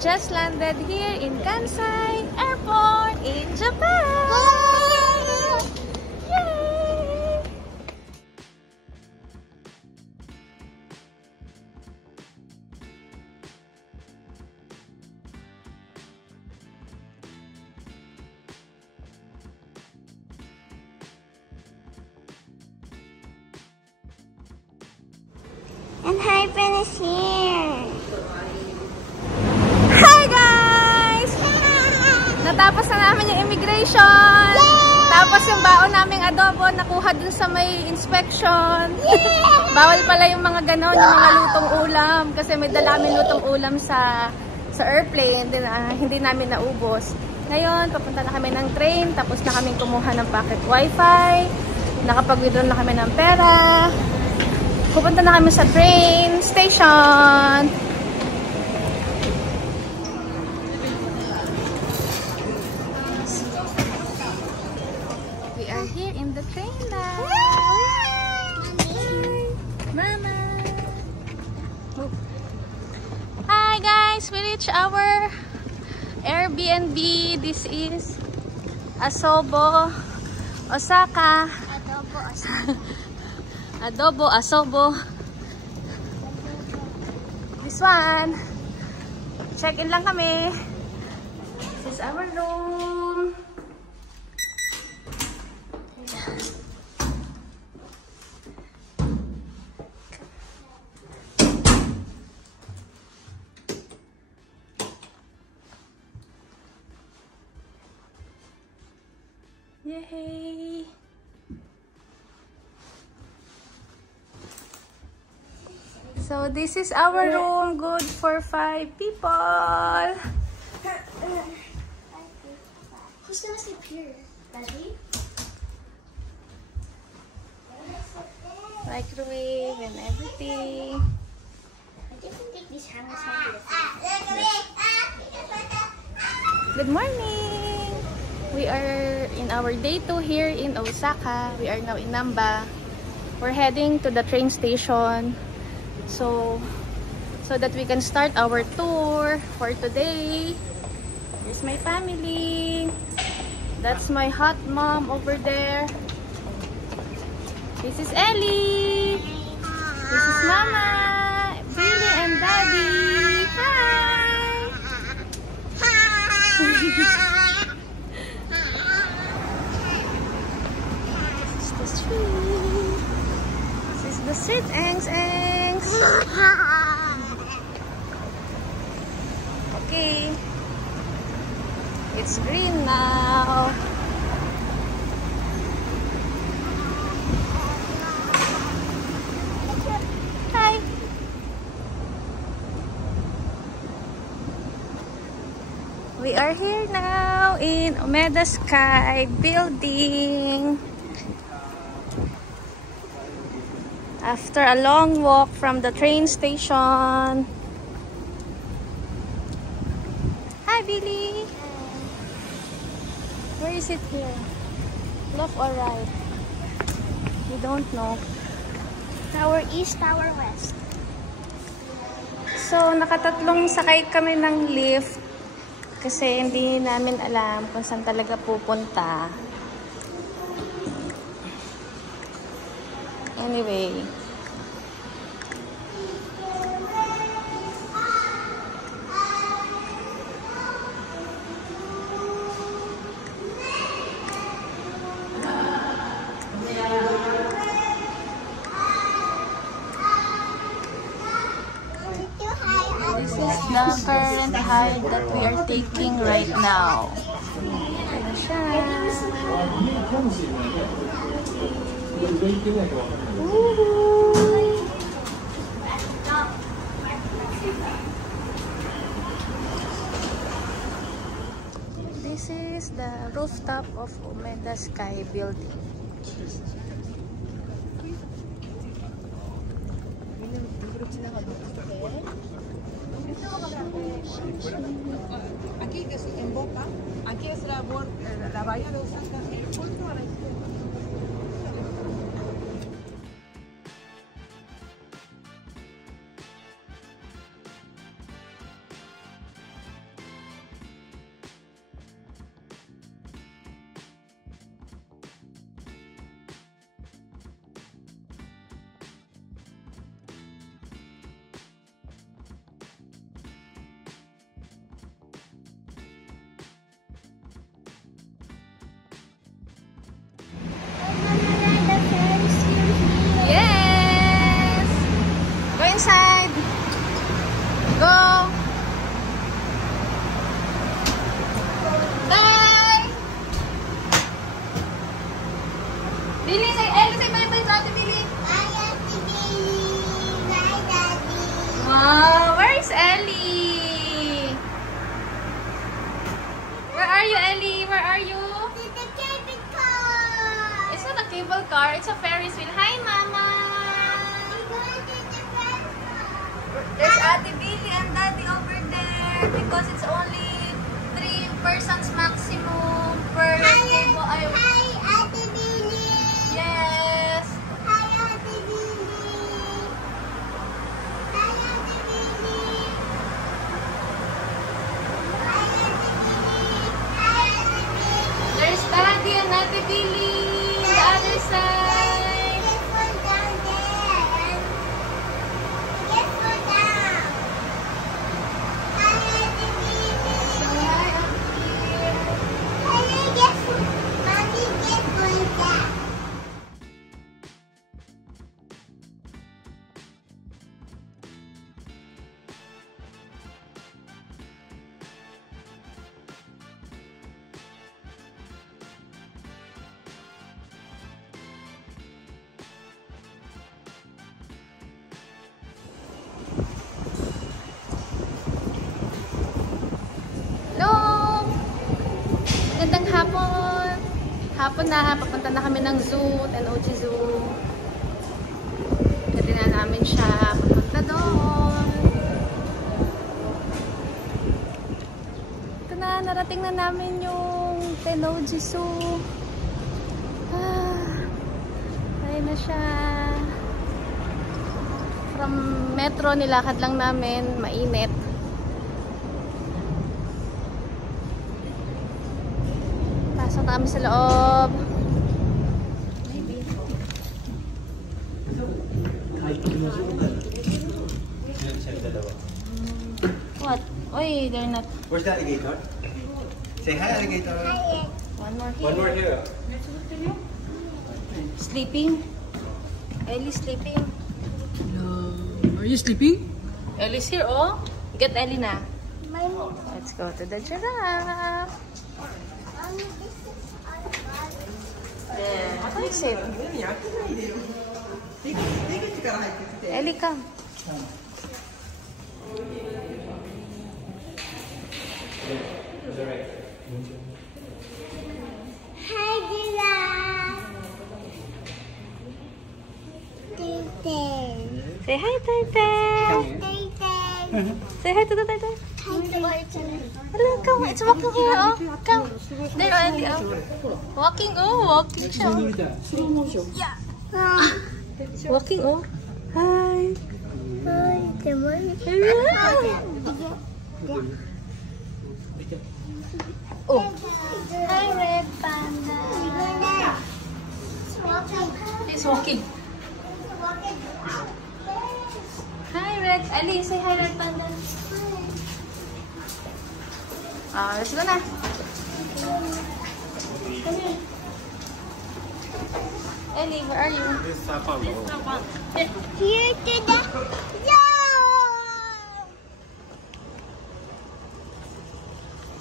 just landed here in Kansai Airport in Japan! Yay! And Hypen is here. Hi guys! Natapos na namin yung immigration. Yay! Tapos yung baon naming adobo nakuha dun sa may inspection. Bawal pala yung mga ganon, yung mga lutong ulam. Kasi may dala kami lutong ulam sa airplane. Hindi namin naubos. Ngayon, papunta na kami ng train. Tapos na kami kumuha ng pocket wifi. Nakapag-withdraw na kami ng pera. Pupunta na kami sa train station. We are here in the train now. Mama. Hi guys, we reached our Airbnb. This is Asobo, Osaka. Adobo, Osaka. Adobo, Asobo. This one. Check-in lang kami. This is our room. Yay! So this is our room, good for 5 people. Who's gonna sleep here? Daddy? Microwave and everything. I think we take these hangers home to the Good morning! We are in our day 2 here in Osaka. We are now in Namba. We're heading to the train station. So that we can start our tour for today. Here's my family. That's my hot mom over there. This is Ellie. This is Mama, Billy and Daddy. Hi. This is the street. This is the street, Angs. Okay, it's green now. Hi. We are here now in Umeda Sky Building. After a long walk from the train station. Hi, Billy. Where is it here? Left or right? We don't know. Tower East, Tower West. So, nakatatlong sakay kami ng lift kasi hindi namin alam kung saan talaga pupunta. Anyway. This is the current height that we are taking right now. This is the rooftop of Umeda Sky Building. Aquí en Boca, aquí es la bahía de Osaka, el puerto a la izquierda. inside. Go. Bye. Billy, say bye-bye to Ate Billy. Wow, where is Ellie? Where are you, Ellie? Where are you? It's not a cable car, it's a Ferris wheel. Hi, Mama! There's Ate Billy and Daddy over there because it's only 3 persons maximum per cable. Ate Billy. Yes! Hi, Ate Billy. Hi, Ate Billy. Hi, Ate Billy. Hi, Ate Billy. There's Daddy and Ate Billy on the other side. Let's go down there. Let's go down. Hi, Ate Billy. Hi, up here. Mommy, guess what? Mommy, guess what that? Hello! Magandang hapon! Hapon na, papunta na kami ng zoo, Tenouchi Zoo. Pwede na namin siya papunta doon. Ito na, narating na namin yung Tenouchi Zoo. Ayun na siya. From metro, nilakad lang namin, mainit. Pasok na kami sa loob. What? Oy, they're not. Where's the alligator? Say hi, alligator. One more here. One more here. Sleeping. Ellie sleeping. Hello. Are you sleeping? Ellie's here, oh. Get Ellie na. Let's go to the giraffe. Yeah. What is it? Ellie, come. Hi, giraffe. Titan. Say hi, Titan. Titan. Say hi to the Titan. Hi, Titan. Hello, come. It's walking here, oh. Come. There, Ellie, oh. Walking, oh. Walking siya. Yeah. Walking, oh. Hi. Hi, Timon. Oh. Hi, Red Panda. He's walking. Hi, Red. Ali, say hi, Red Panda. Let's go na. Ellie, where are you? Here to the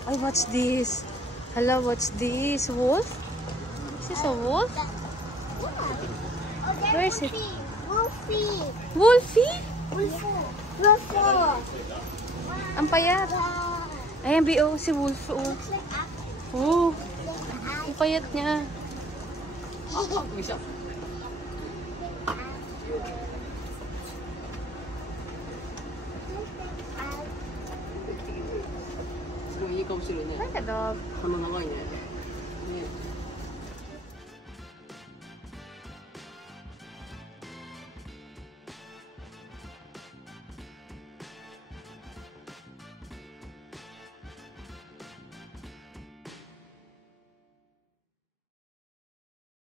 Oh, what's this? Hello, what's this? Wolf? Is this a wolf? Where is it? Wolfie. Wolfie? Wolfie. Ang payat. Ayan, B.O. Si Wolf. Oh. Oh. Ang payat niya. Like a dog.